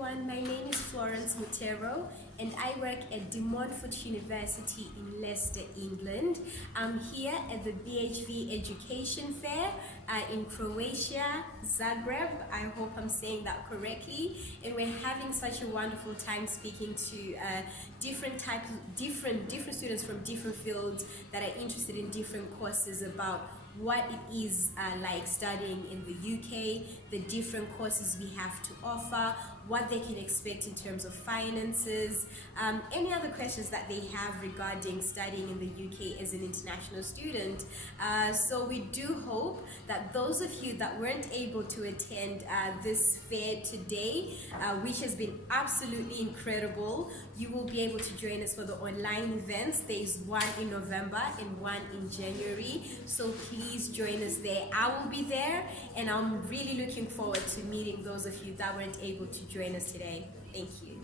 everyone, my name is Florence Mutero and I work at De Montfort University in Leicester, England. I'm here at the BHV Education Fair in Croatia, Zagreb. I hope I'm saying that correctly. And we're having such a wonderful time speaking to different students from different fields that are interested in different courses about what it is like studying in the UK, the different courses we have to offer, what they can expect in terms of finances, any other questions that they have regarding studying in the UK as an international student. So we do hope that those of you that weren't able to attend this fair today, which has been absolutely incredible, you will be able to join us for the online events. There is one in November and one in January. So please join us there. I will be there and I'm really looking forward to meeting those of you that weren't able to join us today. Thank you.